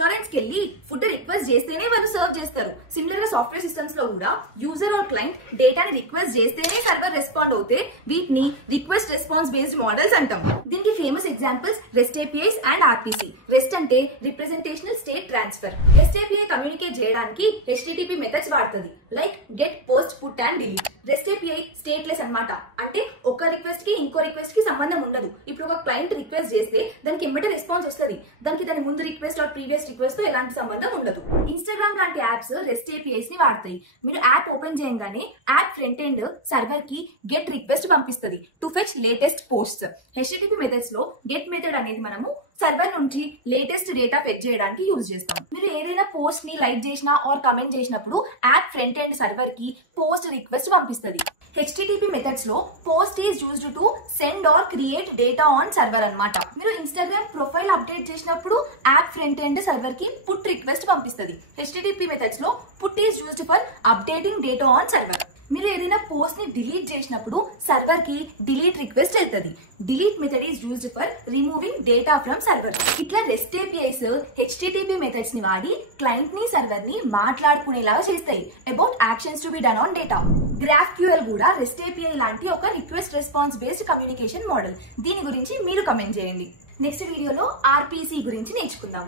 Restaurants కి వెళ్ళి food request చేస్తేనే వాళ్ళు సర్వ్ చేస్తారు. సిమిలర్ గా సాఫ్ట్వేర్ సిస్టమ్స్ లో కూడా యూజర్ ఆర్ క్లయింట్ డేటాని రిక్వెస్ట్ చేస్తేనే సర్వర్ రెస్పాండ్ అవుతే వీటిని రిక్వెస్ట్ రెస్పాన్స్ బేస్డ్ మోడల్స్ అంటాం. దీనికి famous examples REST APIs and RPC. REST అంటే representational state transfer. REST API communicate చేయడానికి HTTP మెథడ్స్ వాడుతుంది, like get, post, put and delete. REST API stateless అన్నమాట, అంటే ఒక రిక్వెస్ట్ కి ఇంకో రిక్వెస్ట్ కి సంబంధం ఉండదు. ఇప్పుడు ఒక క్లయింట్ రిక్వెస్ట్ చేస్తే దానికి ఎమ్మటే రెస్పాన్స్ వస్తుంది, దానికి దాని ముందు రిక్వెస్ట్ ఆర్ ప్రీవియస్ రిక్వెస్ట్ తో ఎలాంటి సంబంధం ఉండదు. ఇన్స్టాగ్రామ్ లాంటి యాప్స్ రెస్ట్ ఏపీఐస్ ని వాడతాయి. మీరు యాప్ ఓపెన్ చేయగానే యాప్ ఫ్రంట్ ఎండ్ సర్వర్ కి గెట్ రిక్వెస్ట్ పంపిస్తుంది to fetch latest posts. HTTP methods లో గెట్ మెథడ్ అనేది మనము సర్వర్ నుంచి లేటెస్ట్ డేటా ఫెచ్ చేయడానికి యూజ్ చేస్తాం. మీరు ఏదైనా పోస్ట్ ని లైక్ చేసినా ఆర్ కమెంట్ చేసినప్పుడు యాప్ ఫ్రంట్ ఎండ్ సర్వర్ కి పోస్ట్ రిక్వెస్ట్ పంపిస్తుంది. HTTP మెథడ్స్ లో post is used to send our create data on server అన్నమాట. మీరు ఇన్స్టాగ్రామ్ ప్రొఫైల్ అప్డేట్ చేసినప్పుడు యాప్ ఫ్రంట్ ఎండ్ సర్వర్ కి పుట్ రిక్వెస్ట్ పంపిస్తుంది. HTTP మెథడ్స్ లో put is used for updating data on server. మీరు ఏదైనా post ని డిలీట్ చేసినప్పుడు సర్వర్ కి డిలీట్ రిక్వెస్ట్ వెళ్తుంది. Delete method is used for removing data from server. ఇట్లా రెస్ట్ ఏపీఐస్ HTTP మెథడ్స్ ని వాడి క్లయింట్ ని సర్వర్ ని మాట్లాడుకునేలాగా చేస్తాయి about actions to be done on data. GraphQL కూడా రెస్ట్ ఏపీఐ లాంటి ఒక request response based communication model. దీని గురించి మీరు కమెంట్ చేయండి. నెక్స్ట్ వీడియోలో RPC గురించి నేర్చుకుందాం.